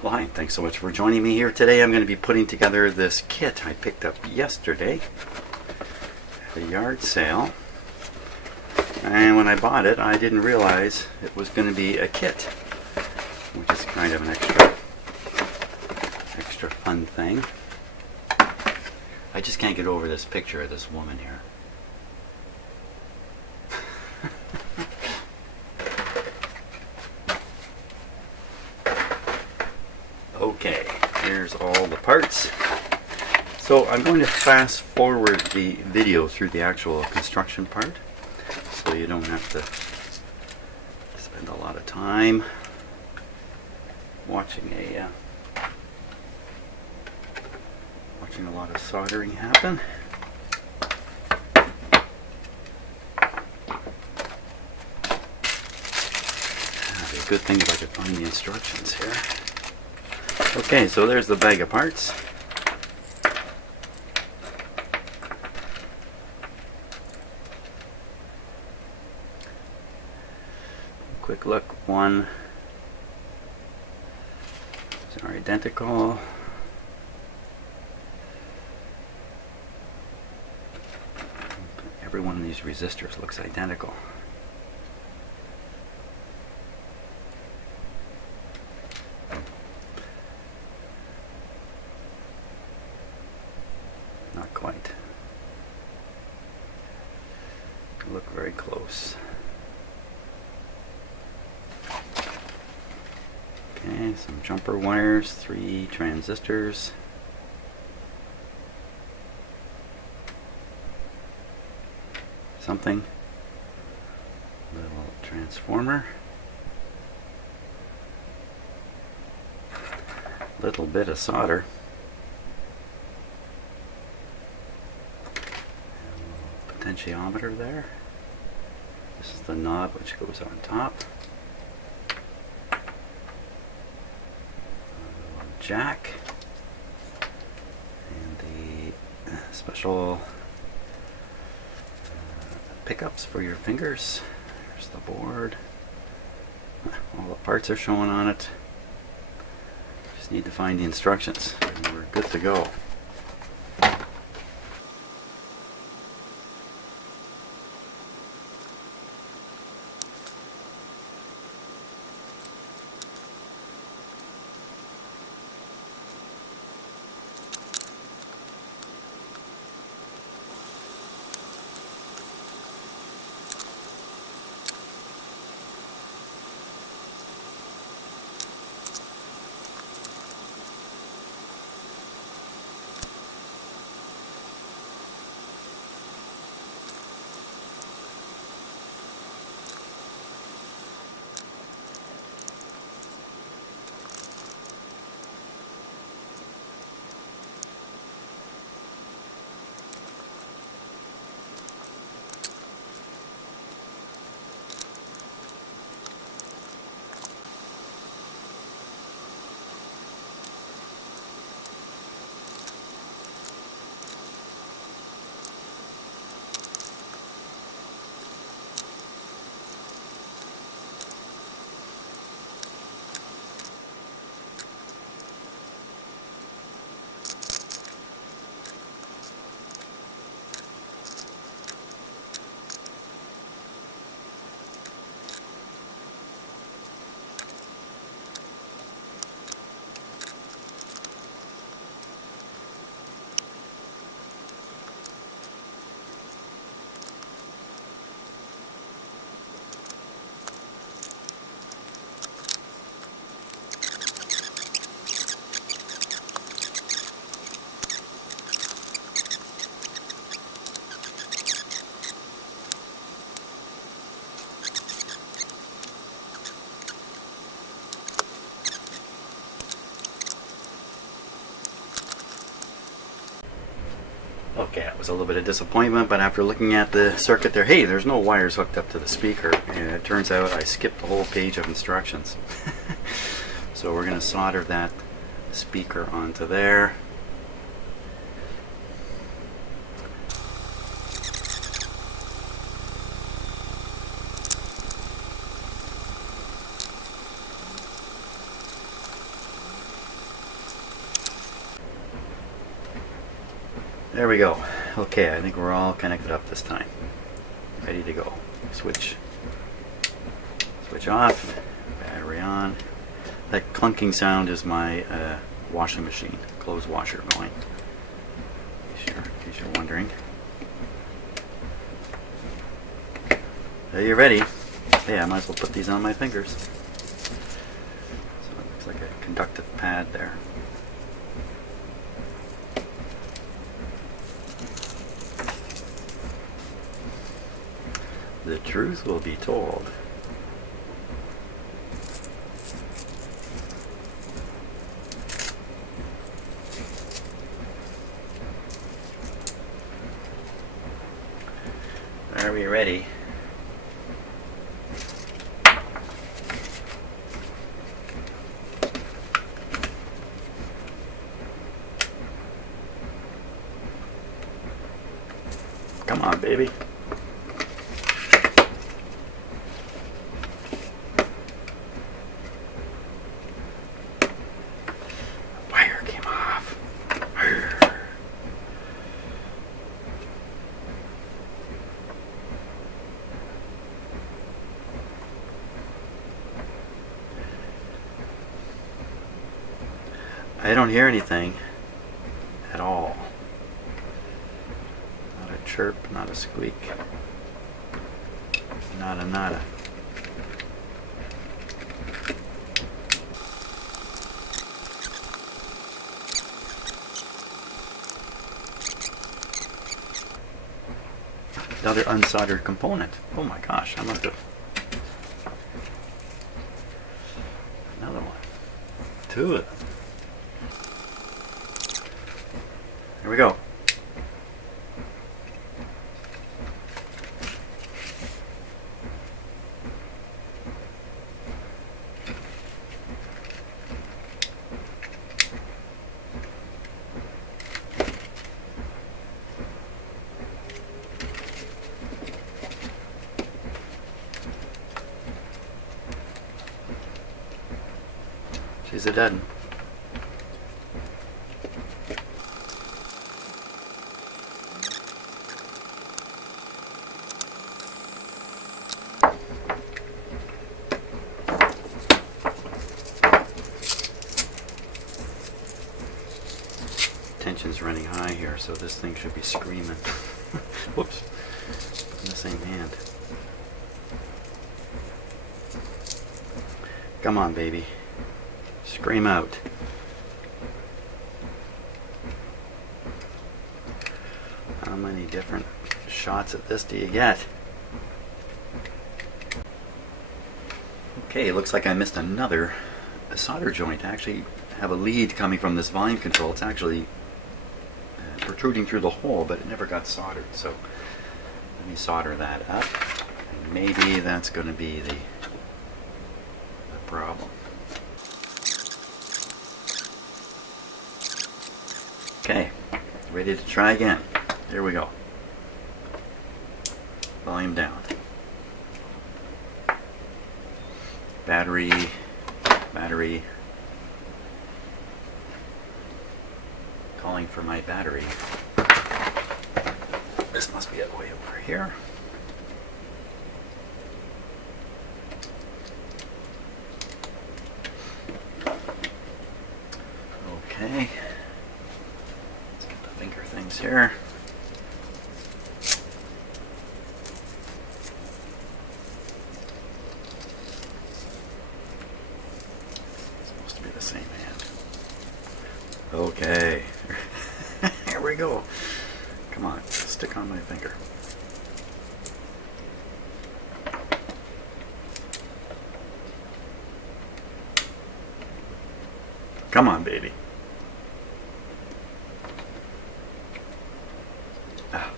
Well, hi, thanks so much for joining me here today. I'm going to be putting together this kit I picked up yesterday at a yard sale. And when I bought it, I didn't realize it was going to be a kit, which is kind of an extra fun thing. I just can't get over this picture of this woman here. Okay, here's all the parts. So I'm going to fast forward the video through the actual construction part, so you don't have to spend a lot of time watching a lot of soldering happen. That'd be a good thing if I could find the instructions here. Okay, so there's the bag of parts. Quick look, one are identical. Every one of these resistors looks identical. Not quite. Look very close. Okay, some jumper wires, 3 transistors. Something. Little transformer. Little bit of solder. Potentiometer there. This is the knob which goes on top. Jack. And the special pickups for your fingers. There's the board. All the parts are showing on it. Just need to find the instructions and we're good to go. Okay, it was a little bit of disappointment, but after looking at the circuit there, hey, there's no wires hooked up to the speaker, and it turns out I skipped the whole page of instructions. So we're going to solder that speaker onto there. There we go. Okay, I think we're all connected up this time. Ready to go. Switch off, battery on. That clunking sound is my washing machine, clothes washer going. In case you're wondering. Are you ready? Hey, I might as well put these on my fingers. So it looks like a conductive pad there. The truth will be told. Are we ready? Come on, baby. Wire came off. I don't hear anything at all. Not a chirp, not a squeak. Nada, nada. Another unsoldered component. Oh my gosh, I must have. Another one. Two of them. Here we go. She's a dead one. Tension's running high here, so this thing should be screaming. Whoops. In the same hand. Come on, baby. Scream out. How many different shots at this do you get? Okay, looks like I missed another solder joint. I actually have a lead coming from this volume control. It's actually protruding through the hole, but it never got soldered. So let me solder that up. And maybe that's going to be the problem. Okay, ready to try again. Here we go. Volume down. Battery. Calling for my battery. This must be way over here. Okay. Let's get the finger things here. Supposed to be the same hand. Okay. Here we go. Come on, stick on my finger. Come on, baby. Ah.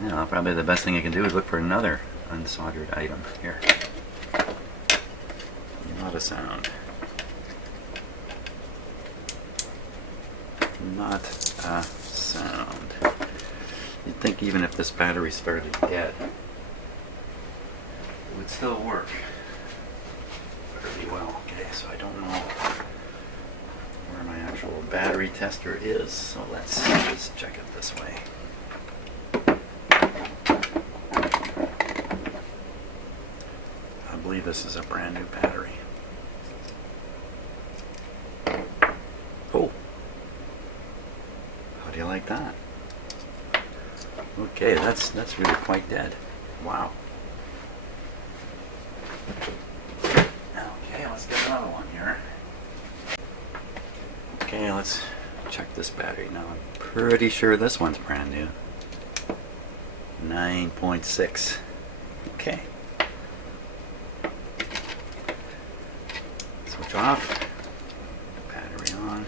Yeah, probably the best thing I can do is look for another unsoldered item here. Not a sound. Not a sound. You'd think even if this battery started dead, should still work fairly well. Okay, so I don't know where my actual battery tester is, so let's just check it this way. I believe this is a brand new battery. Oh, how do you like that? Okay, that's really quite dead. Wow. Okay, let's get another one here. Okay, let's check this battery now. I'm pretty sure this one's brand new. 9.6. Okay. Switch off. Battery on.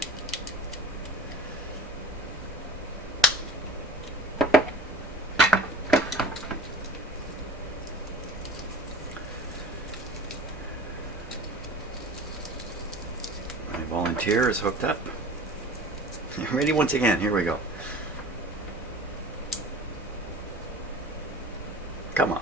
My volunteer is hooked up. Ready once again. Here we go. Come on.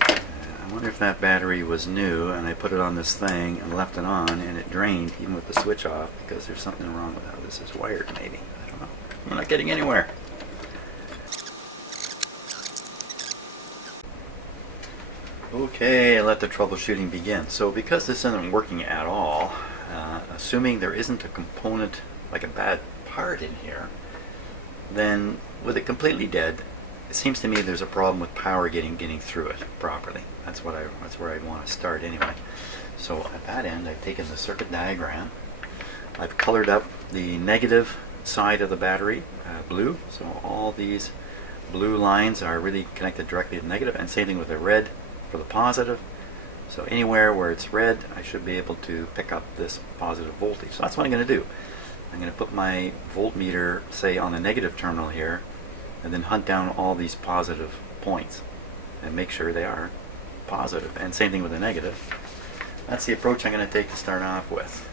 I wonder if that battery was new and I put it on this thing and left it on and it drained even with the switch off because there's something wrong with how this is wired, maybe. I don't know. I'm not getting anywhere. Okay, let the troubleshooting begin. So because this isn't working at all, assuming there isn't a component like a bad part in here, then with it completely dead, it seems to me there's a problem with power getting through it properly. That's where I'd want to start anyway. So at that end, I've taken the circuit diagram. I've colored up the negative side of the battery blue. So all these blue lines are really connected directly to the negative, and same thing with the red for the positive. So anywhere where it's red, I should be able to pick up this positive voltage. So that's what I'm going to do. I'm going to put my voltmeter, say, on the negative terminal here, and then hunt down all these positive points and make sure they are positive. And same thing with the negative. That's the approach I'm going to take to start off with.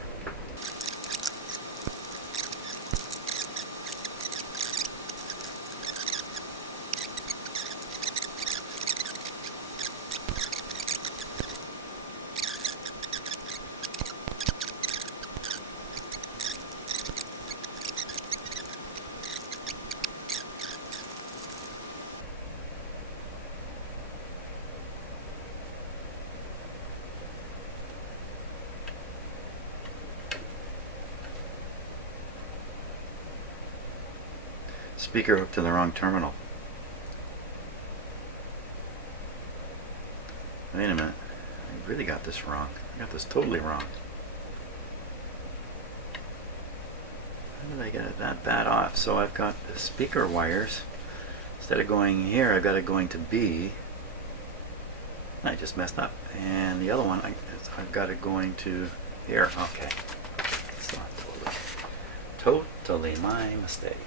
Speaker hooked to the wrong terminal. Wait a minute. I really got this wrong. I got this totally wrong. How did I get it that bad off? So I've got the speaker wires. Instead of going here, I've got it going to B. I just messed up. And the other one, I've got it going to here. Okay. It's not totally my mistake.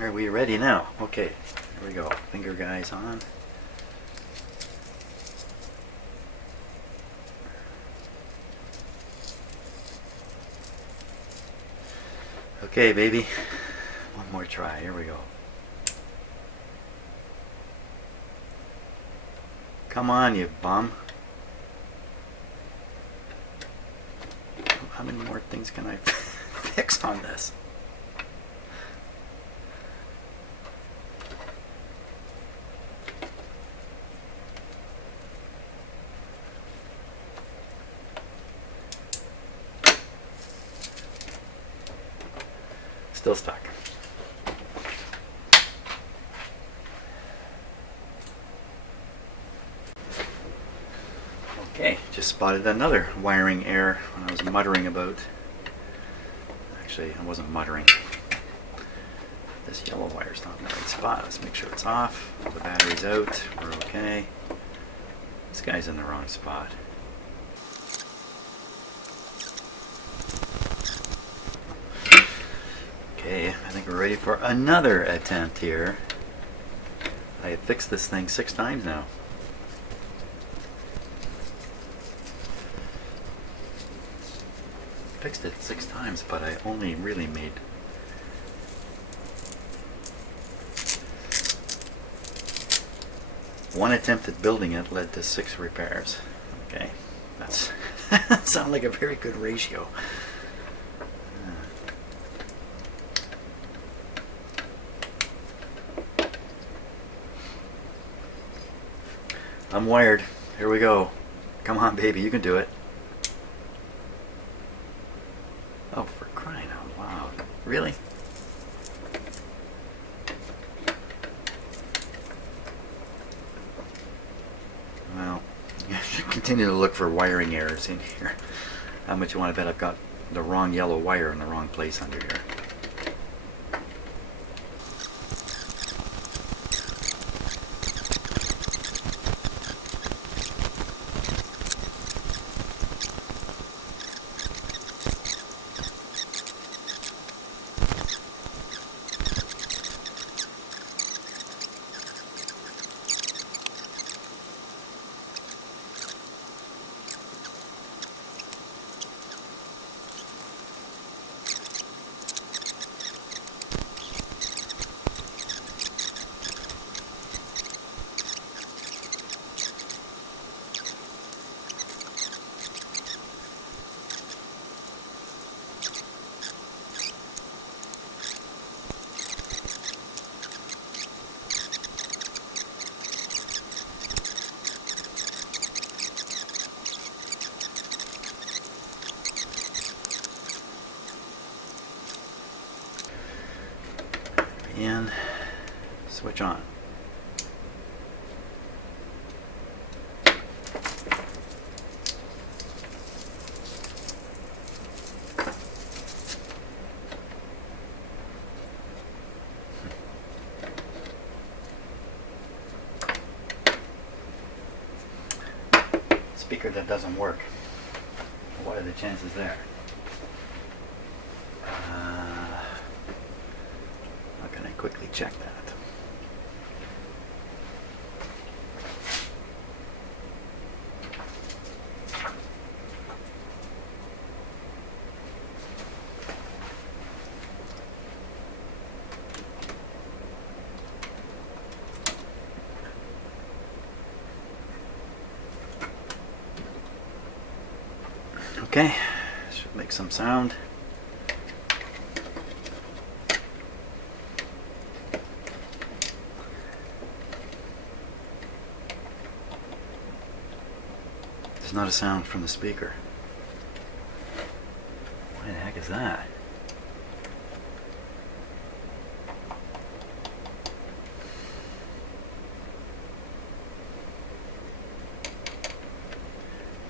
Are we ready now? Okay, here we go. Finger guys on. Okay, baby. One more try. Here we go. Come on, you bum. How many more things can I fix on this? Still stuck. Okay, just spotted another wiring error when I was muttering about. Actually, I wasn't muttering. This yellow wire's not in the right spot. Let's make sure it's off. The battery's out. We're okay. This guy's in the wrong spot. Okay, I think we're ready for another attempt here. I have fixed this thing 6 times now. Fixed it 6 times, but I only really made one attempt at building it led to 6 repairs. Okay, that's that sounds like a very good ratio. I'm wired. Here we go. Come on, baby, you can do it. Oh, for crying out loud. Really? Well, you should continue to look for wiring errors in here. How much you want to bet I've got the wrong yellow wire in the wrong place under here. And switch on. Speaker that doesn't work. What are the chances there? How can I quickly check that? Okay, should make some sound. There's not a sound from the speaker. What the heck is that?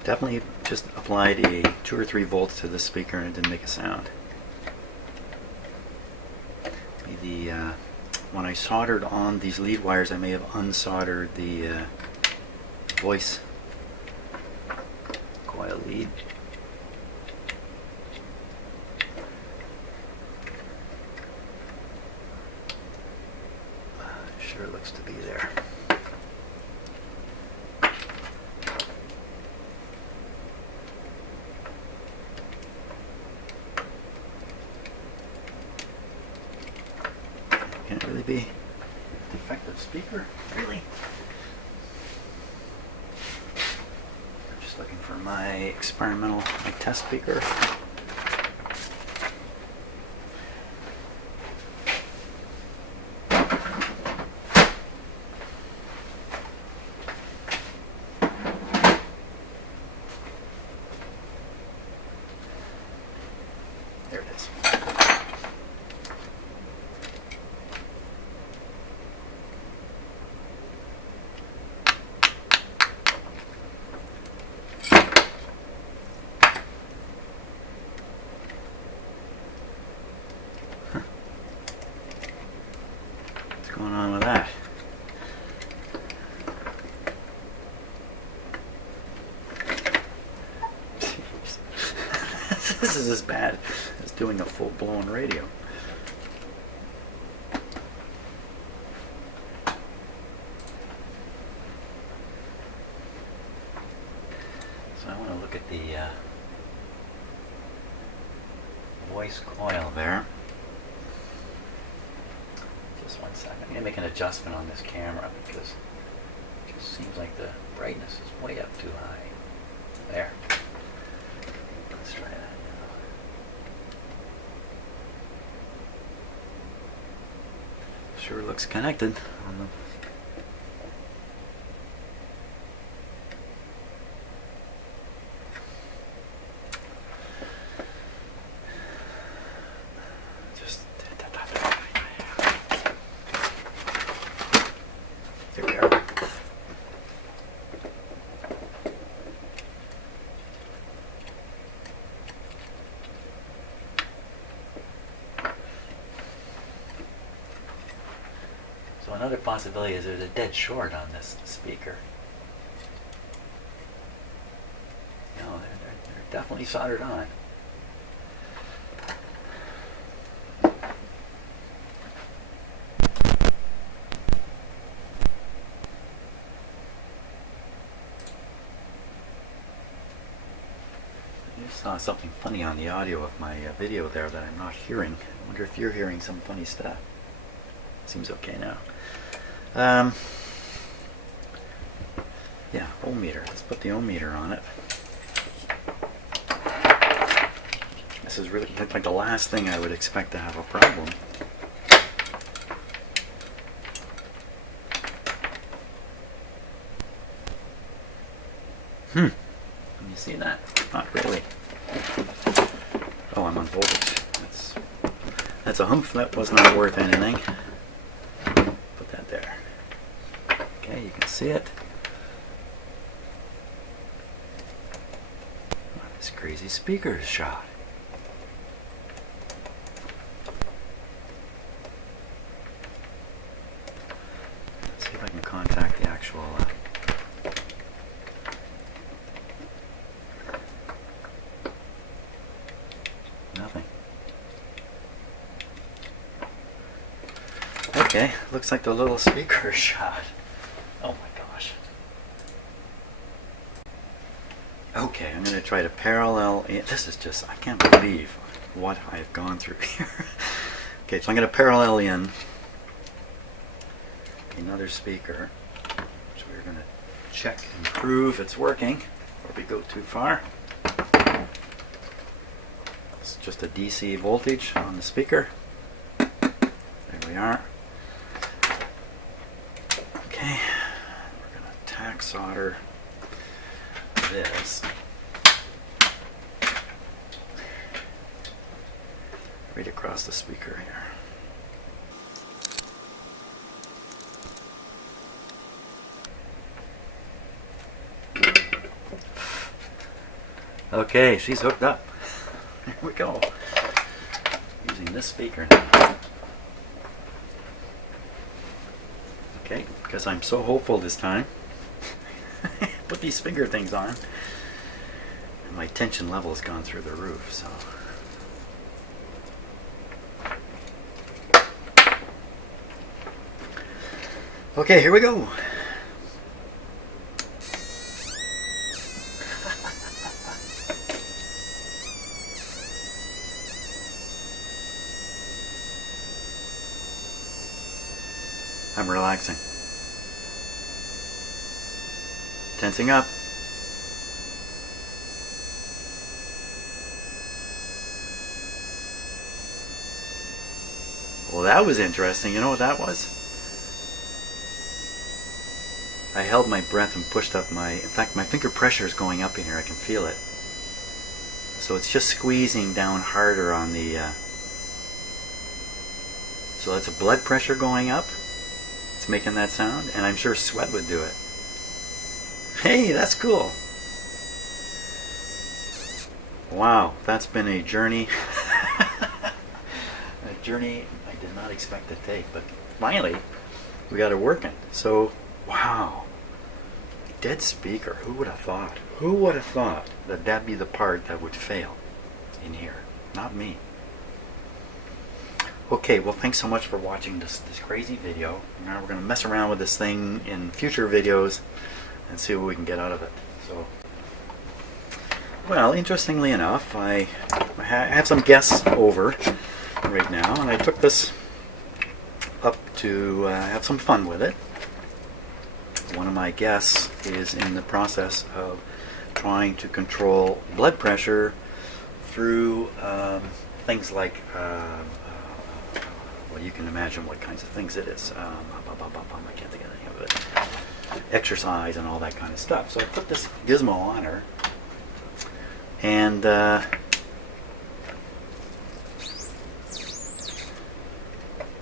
Definitely just applied a 2 or 3 volts to the speaker and it didn't make a sound. Maybe when I soldered on these lead wires, I may have unsoldered the voice coil lead. Sure looks to be there. Can it really be a defective speaker? Really? I'm just looking for my test speaker. There it is. What's going on with that? This is as bad as doing a full-blown radio. at the voice coil there. Just 1 second. I'm going to make an adjustment on this camera because it just seems like the brightness is way up too high. There. Let's try that now. Sure looks connected on the So another possibility is there's a dead short on this speaker. No, they're definitely soldered on. I just saw something funny on the audio of my video there that I'm not hearing. I wonder if you're hearing some funny stuff. Seems okay now. Yeah, ohm meter. Let's put the ohm meter on it. This is really like the last thing I would expect to have a problem. Let me see that. Not really. Oh, I'm on voltage. That's a humph. That was not worth anything. Put that there. Okay, you can see it. Oh, this crazy speaker is shot. Let's see if I can contact the actual nothing. Okay, looks like the little speaker is shot. Oh my gosh. Okay, I'm going to try to parallel in. This is just, I can't believe what I've gone through here. Okay, so I'm going to parallel in another speaker. So we're going to check and prove it's working before we go too far. It's just a DC voltage on the speaker. There we are. Okay, we're going to tack solder this right across the speaker here. Okay, she's hooked up. Here we go. Using this speaker now. Okay, because I'm so hopeful this time. Put these finger things on. And my tension level has gone through the roof, so. Okay, here we go. I'm relaxing. Tensing up. Well, that was interesting. You know what that was? I held my breath and pushed up in fact, my finger pressure is going up in here. I can feel it. So it's just squeezing down harder on the, so that's a blood pressure going up. It's making that sound, and I'm sure sweat would do it. Hey, that's cool. Wow, that's been a journey. A journey I did not expect to take, but finally we got it working. So, wow. Dead speaker. Who would have thought? Who would have thought that that'd be the part that would fail in here? Not me. Okay, well, thanks so much for watching this crazy video. Now we're going to mess around with this thing in future videos and see what we can get out of it. So, Well, interestingly enough, I have some guests over right now, and I took this up to have some fun with it. One of my guests is in the process of trying to control blood pressure through things like, well, you can imagine what kinds of things it is. I can't think of any of it. Exercise and all that kind of stuff. So I put this gizmo on her, and it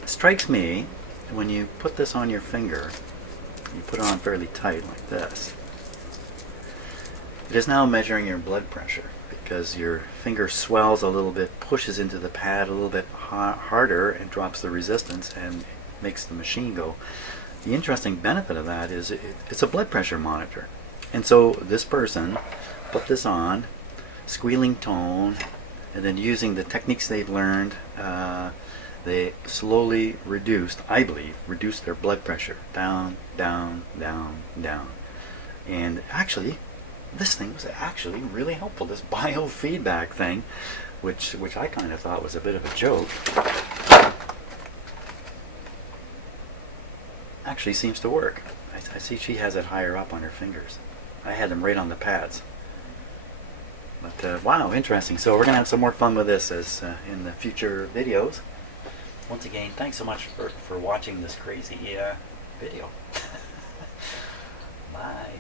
strikes me when you put this on your finger, you put it on fairly tight like this, it is now measuring your blood pressure, because your finger swells a little bit, pushes into the pad a little bit harder, and drops the resistance and makes the machine go. The interesting benefit of that is it's a blood pressure monitor. And so this person put this on, squealing tone, and then using the techniques they've learned, they slowly reduced, I believe, reduced their blood pressure. Down, down, down, down. And actually, this thing was actually really helpful. This biofeedback thing, which I kind of thought was a bit of a joke, actually seems to work. I see she has it higher up on her fingers. I had them right on the pads. But wow, interesting. So we're going to have some more fun with this as in the future videos. Once again, thanks so much for watching this crazy video. Bye.